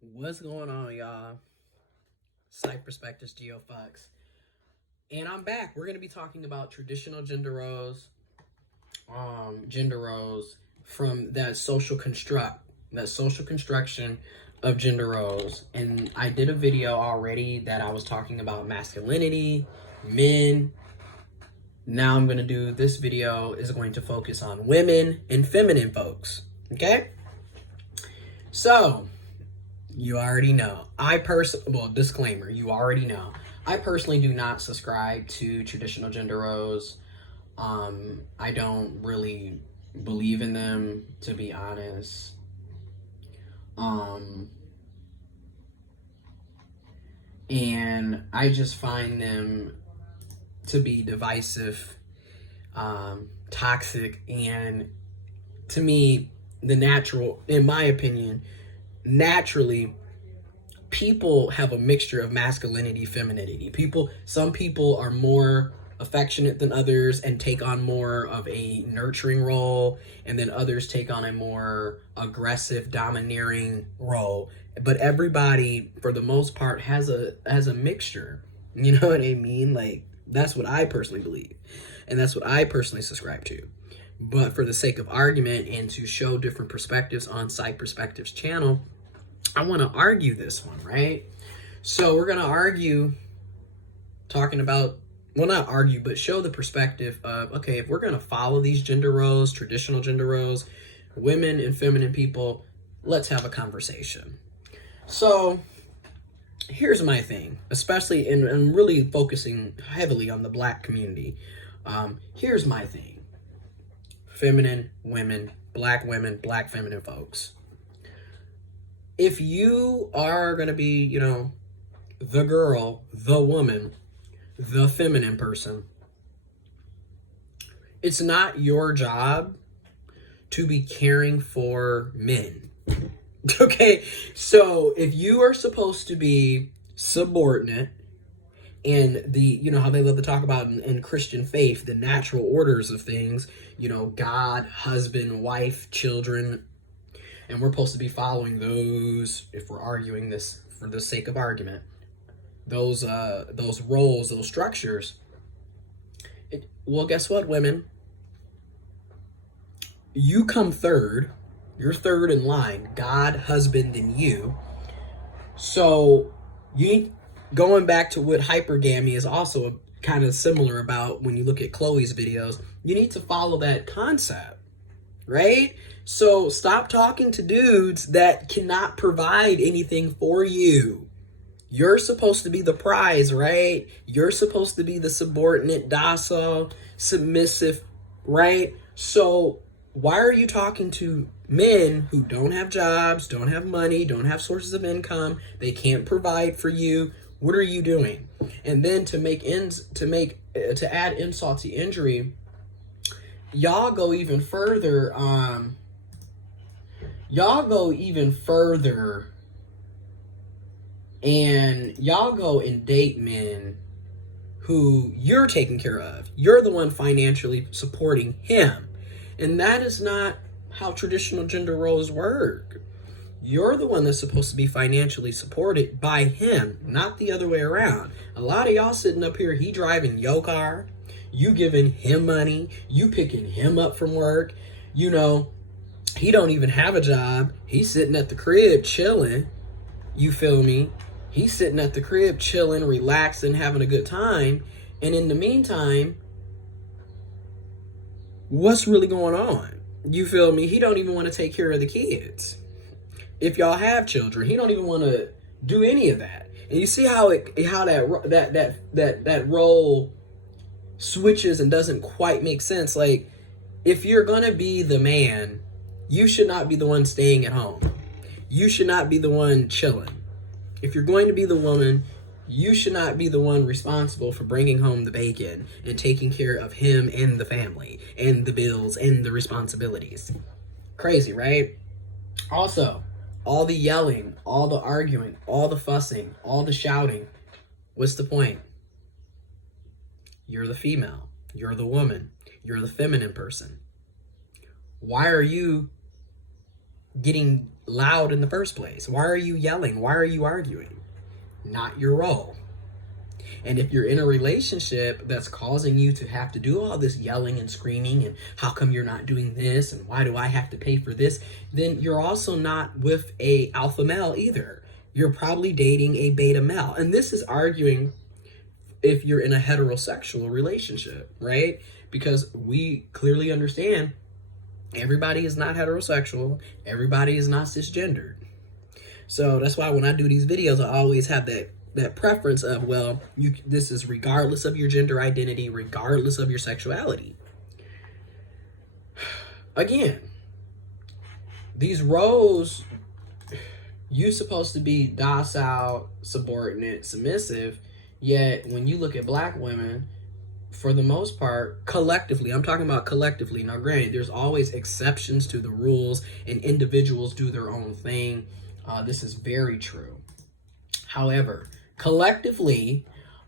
What's going on, y'all? Psych Perspectives, giofvcks. And I'm back. We're going to be talking about traditional gender roles from that social construction of gender roles. And I did a video already that I was talking about masculinity, men. Now I'm going to do this video is going to focus on women and feminine folks. Okay? So, you already know. Disclaimer, you already know. I personally do not subscribe to traditional gender roles. I don't really believe in them, to be honest. And I just find them to be divisive, toxic, and to me, in my opinion, naturally, people have a mixture of masculinity, femininity. Some people are more affectionate than others and take on more of a nurturing role, and then others take on a more aggressive, domineering role. But everybody, for the most part, has a mixture. You know what I mean? Like, that's what I personally believe, and that's what I personally subscribe to. But for the sake of argument and to show different perspectives on Psych Perspectives channel, I want to argue this one, right? So we're going to argue, talking about, well, not argue, but show the perspective of, okay, if we're going to follow these gender roles, traditional gender roles, women and feminine people, let's have a conversation. So here's my thing, especially, and I'm really focusing heavily on the Black community. Here's my thing. Feminine women, Black feminine folks. If you are going to be, the girl, the woman, the feminine person, it's not your job to be caring for men. Okay? So if you are supposed to be subordinate, and how they love to talk about in Christian faith, the natural orders of things, God, husband, wife, children, and we're supposed to be following those, if we're arguing this for the sake of argument, those roles, those structures. Well, guess what, women? You come third. You're third in line. God, husband, and you. So going back to what hypergamy is also kind of similar about when you look at Chloe's videos, you need to follow that concept, right? So stop talking to dudes that cannot provide anything for you. You're supposed to be the prize, right? You're supposed to be the subordinate, docile, submissive, right? So why are you talking to men who don't have jobs, don't have money, don't have sources of income, they can't provide for you? What are you doing? And then to add insult to injury, y'all go even further. And y'all go and date men who you're taking care of. You're the one financially supporting him. And that is not how traditional gender roles work. You're the one that's supposed to be financially supported by him, not the other way around. A lot of y'all sitting up here, he driving your car, you giving him money, you picking him up from work, he don't even have a job. He's sitting at the crib chilling. You feel me? He's sitting at the crib chilling, relaxing, having a good time. And in the meantime, what's really going on? You feel me? He don't even want to take care of the kids. If y'all have children, he don't even want to do any of that. And you see how that role switches and doesn't quite make sense. Like, if you're gonna be the man, you should not be the one staying at home. You should not be the one chilling. If you're going to be the woman, you should not be the one responsible for bringing home the bacon and taking care of him and the family and the bills and the responsibilities. Crazy, right? Also, all the yelling, all the arguing, all the fussing, all the shouting, what's the point? You're the female. You're the woman. You're the feminine person. Why are you getting loud in the first place? Why are you yelling? Why are you arguing? Not your role. And if you're in a relationship that's causing you to have to do all this yelling and screaming and how come you're not doing this and why do I have to pay for this, then you're also not with a alpha male either. You're probably dating a beta male. And this is arguing if you're in a heterosexual relationship, right? Because we clearly understand everybody is not heterosexual. Everybody is not cisgendered. So that's why when I do these videos, I always have that preference of, well, this is regardless of your gender identity, regardless of your sexuality. Again, these roles, you're supposed to be docile, subordinate, submissive, yet when you look at black women, for the most part, collectively, I'm talking about collectively. Now, granted, there's always exceptions to the rules and individuals do their own thing. This is very true. However, collectively,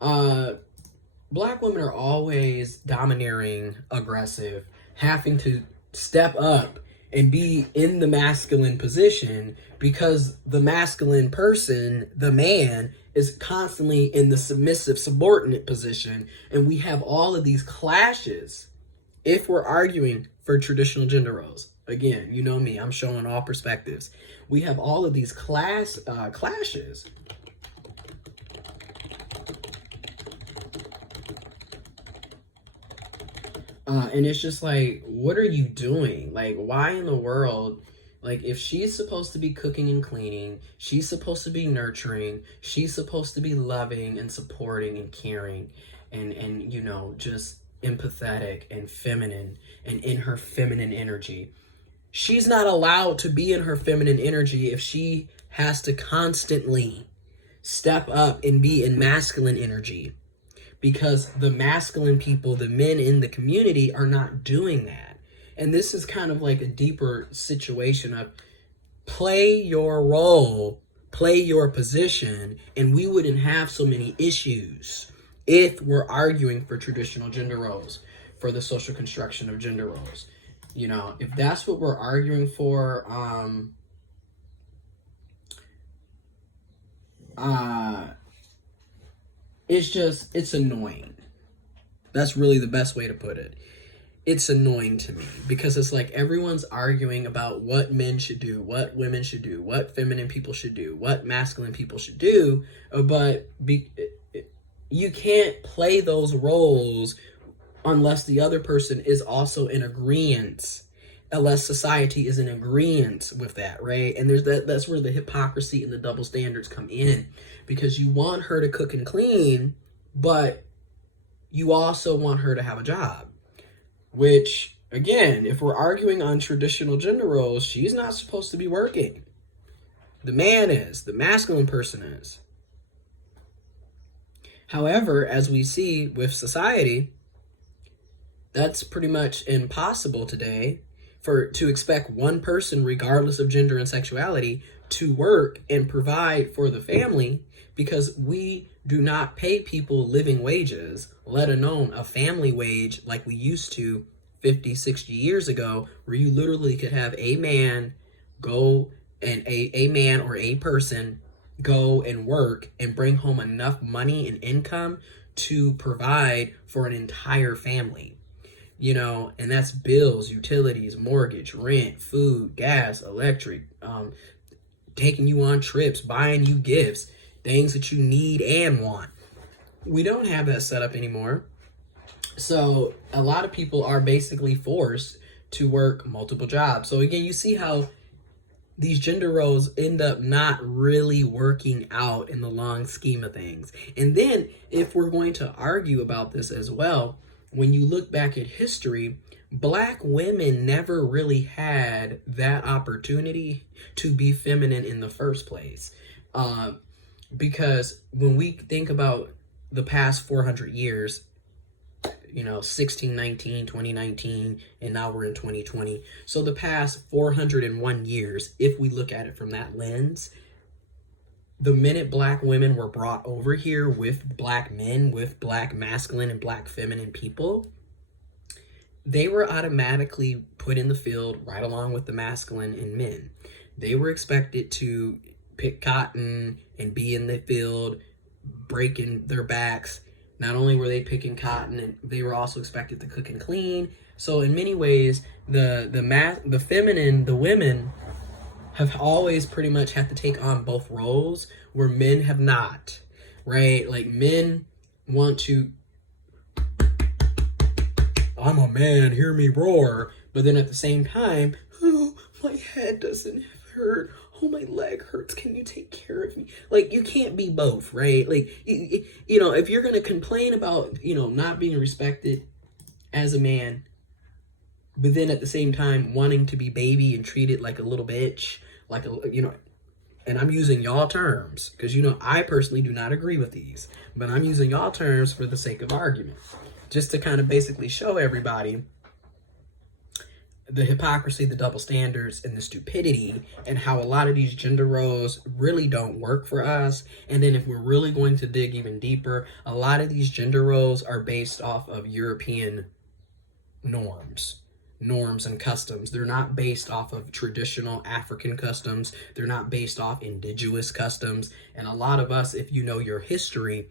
black women are always domineering, aggressive, having to step up and be in the masculine position because the masculine person, the man, is constantly in the submissive, subordinate position. And we have all of these clashes if we're arguing for traditional gender roles. Again, you know me, I'm showing all perspectives. We have all of these clashes. And it's just like, what are you doing? Like, why in the world? Like, if she's supposed to be cooking and cleaning, she's supposed to be nurturing, she's supposed to be loving and supporting and caring and you know, just empathetic and feminine and in her feminine energy. She's not allowed to be in her feminine energy if she has to constantly step up and be in masculine energy. Because the masculine people, the men in the community, are not doing that. And this is kind of like a deeper situation of play your role, play your position, and we wouldn't have so many issues if we're arguing for traditional gender roles, for the social construction of gender roles. You know, if that's what we're arguing for, it's annoying. That's really the best way to put it. It's annoying to me because it's like everyone's arguing about what men should do, what women should do, what feminine people should do, what masculine people should do, but you can't play those roles unless the other person is also in agreement, unless society is in agreement with that, right? And that's where the hypocrisy and the double standards come in, because you want her to cook and clean, but you also want her to have a job, which, again, if we're arguing on traditional gender roles, she's not supposed to be working. The man is, the masculine person is. However, as we see with society, that's pretty much impossible today to expect one person, regardless of gender and sexuality, to work and provide for the family, because we do not pay people living wages, let alone a family wage like we used to 50, 60 years ago, where you literally could have a man go and a man or a person go and work and bring home enough money and income to provide for an entire family. You know, and that's bills, utilities, mortgage, rent, food, gas, electric, taking you on trips, buying you gifts, things that you need and want. We don't have that set up anymore. So a lot of people are basically forced to work multiple jobs. So again, you see how these gender roles end up not really working out in the long scheme of things. And then if we're going to argue about this as well, when you look back at history, Black women never really had that opportunity to be feminine in the first place. Because when we think about the past 400 years, you know, 1619, 2019, and now we're in 2020. So the past 401 years, if we look at it from that lens, the minute Black women were brought over here with Black men, with Black masculine and Black feminine people, they were automatically put in the field right along with the masculine and men. They were expected to pick cotton and be in the field, breaking their backs. Not only were they picking cotton, and they were also expected to cook and clean. So in many ways, the women have always pretty much had to take on both roles, where men have not, right? Like, men want to, I'm a man, hear me roar, but then at the same time, oh, my head doesn't hurt, oh, my leg hurts, can you take care of me? Like, you can't be both, right? Like, you know, if you're going to complain about, you know, not being respected as a man, but then at the same time wanting to be baby and treated like a little bitch, like a, you know, and I'm using y'all terms because, you know, I personally do not agree with these, but I'm using y'all terms for the sake of argument, just to kind of basically show everybody the hypocrisy, the double standards, and the stupidity, and how a lot of these gender roles really don't work for us. And then if we're really going to dig even deeper, a lot of these gender roles are based off of European norms and customs. They're not based off of traditional African customs. They're not based off indigenous customs. And a lot of us, if you know your history,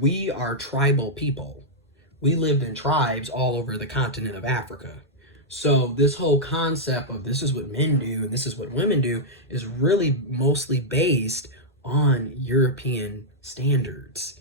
we are tribal people. We lived in tribes all over the continent of Africa. So this whole concept of this is what men do and this is what women do is really mostly based on European standards.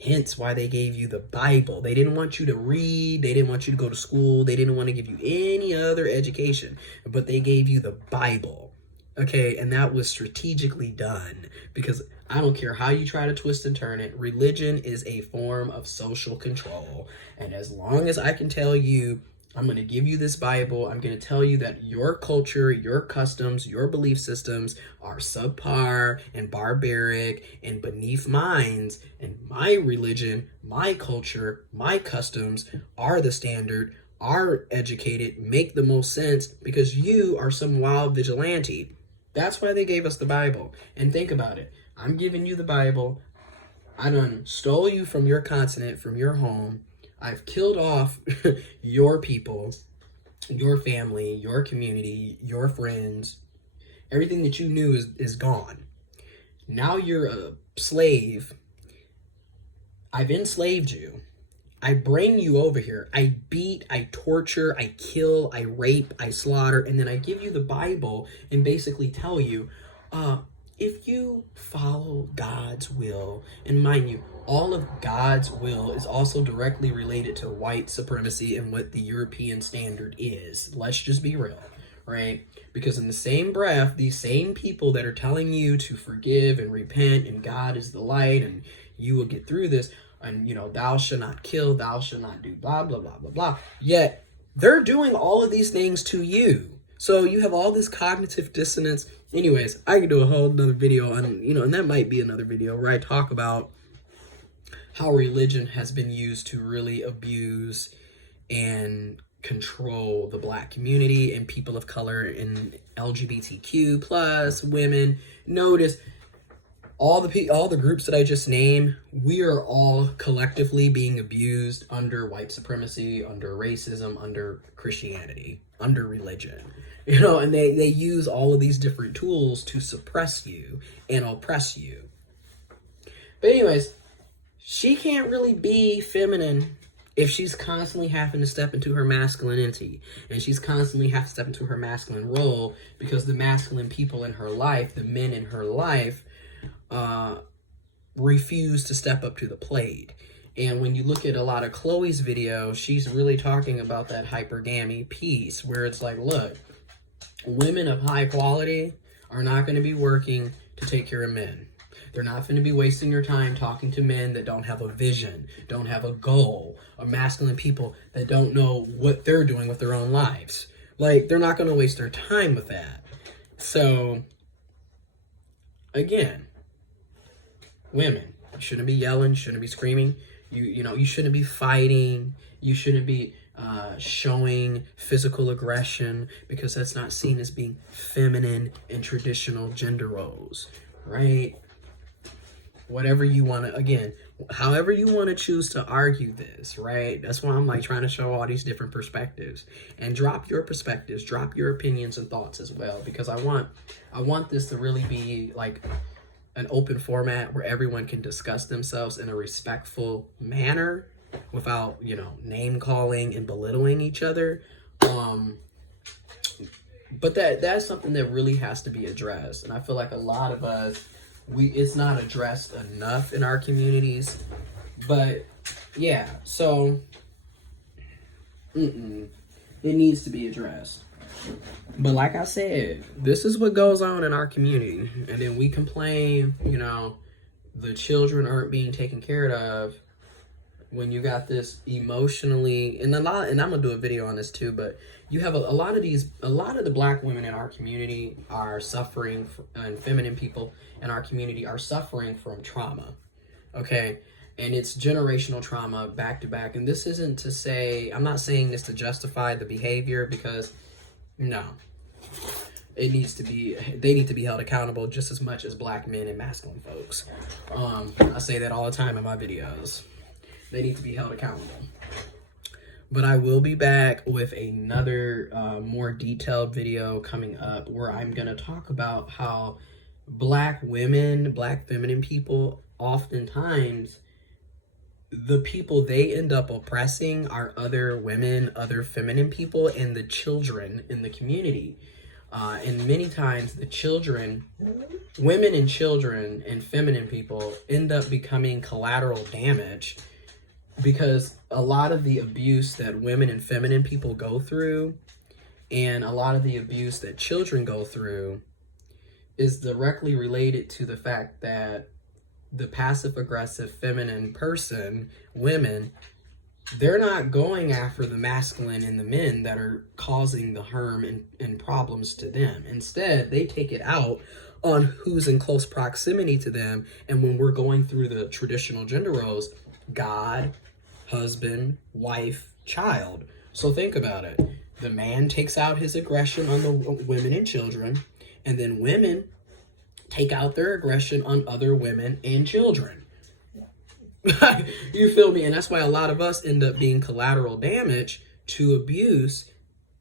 Hence why they gave you the Bible. They didn't want you to read. They didn't want you to go to school. They didn't want to give you any other education, but they gave you the Bible. Okay, and that was strategically done because I don't care how you try to twist and turn it, religion is a form of social control. And as long as I can tell you, I'm going to give you this Bible, I'm going to tell you that your culture, your customs, your belief systems are subpar and barbaric and beneath mine, and my religion, my culture, my customs are the standard, are educated, make the most sense because you are some wild vigilante. That's why they gave us the Bible. And think about it. I'm giving you the Bible. I done stole you from your continent, from your home. I've killed off your people, your family, your community, your friends. Everything that you knew is gone. Now you're a slave. I've enslaved you. I bring you over here. I beat, I torture, I kill, I rape, I slaughter, and then I give you the Bible and basically tell you, if you follow God's will, and mind you, all of God's will is also directly related to white supremacy and what the European standard is. Let's just be real, right? Because in the same breath, these same people that are telling you to forgive and repent and God is the light and you will get through this, and, you know, thou shalt not kill, thou shalt not do blah, blah, blah, blah, blah. Yet they're doing all of these things to you. So you have all this cognitive dissonance. Anyways, I could do a whole nother video on, you know, and that might be another video where I talk about how religion has been used to really abuse and control the Black community and people of color and LGBTQ plus women. Notice all the groups that I just named, we are all collectively being abused under white supremacy, under racism, under Christianity, under religion. You know, and they use all of these different tools to suppress you and oppress you. But anyways, she can't really be feminine if she's constantly having to step into her masculinity, and she's constantly having to step into her masculine role because the masculine people in her life, the men in her life, refuse to step up to the plate. And when you look at a lot of Chloe's videos, she's really talking about that hypergamy piece where it's like, look, women of high quality are not going to be working to take care of men. They're not going to be wasting your time talking to men that don't have a vision, don't have a goal, or masculine people that don't know what they're doing with their own lives. Like, they're not going to waste their time with that. So, again, women, you shouldn't be yelling, shouldn't be screaming. You know, you shouldn't be fighting. You shouldn't be showing physical aggression because that's not seen as being feminine in traditional gender roles, right? whatever you want to, again, however you want to choose to argue this, right? That's why I'm like trying to show all these different perspectives, and drop your perspectives, drop your opinions and thoughts as well, because I want this to really be like an open format where everyone can discuss themselves in a respectful manner without, you know, name calling and belittling each other. But that's something that really has to be addressed, and I feel like a lot of us, it's not addressed enough in our communities. But yeah, so it needs to be addressed. But like I said, this is what goes on in our community, and then we complain, you know, the children aren't being taken care of, when you got this emotionally, and I'm gonna do a video on this too, but you have a lot of the Black women in our community are suffering, and feminine people in our community are suffering from trauma, okay? And it's generational trauma back to back. And this isn't to say, I'm not saying this to justify the behavior, because no, they need to be held accountable just as much as Black men and masculine folks. I say that all the time in my videos. They need to be held accountable. But I will be back with another more detailed video coming up, where I'm going to talk about how Black women, Black feminine people, oftentimes the people they end up oppressing are other women, other feminine people, and the children in the community. And many times the children, women and children and feminine people, end up becoming collateral damage, because a lot of the abuse that women and feminine people go through, and a lot of the abuse that children go through, is directly related to the fact that the passive-aggressive feminine person, women, they're not going after the masculine and the men that are causing the harm and problems to them. Instead, they take it out on who's in close proximity to them. And when we're going through the traditional gender roles, God, husband, wife, child. So think about it. The man takes out his aggression on the women and children, and then women take out their aggression on other women and children. You feel me? And that's why a lot of us end up being collateral damage to abuse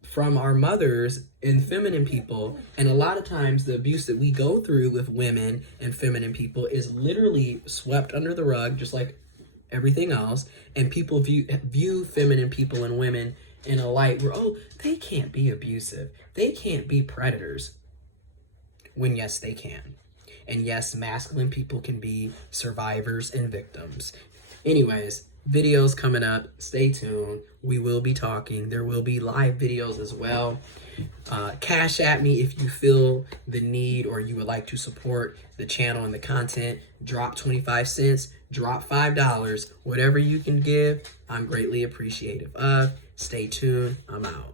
from our mothers and feminine people. And a lot of times the abuse that we go through with women and feminine people is literally swept under the rug, just like everything else. And people view feminine people and women in a light where, oh, they can't be abusive, they can't be predators, when yes, they can. And yes, masculine people can be survivors and victims. Anyways, videos coming up. Stay tuned. We will be talking. There will be live videos as well. Cash at me if you feel the need, or you would like to support the channel and the content. Drop 25 cents, drop $5. Whatever you can give, I'm greatly appreciative of. Stay tuned. I'm out.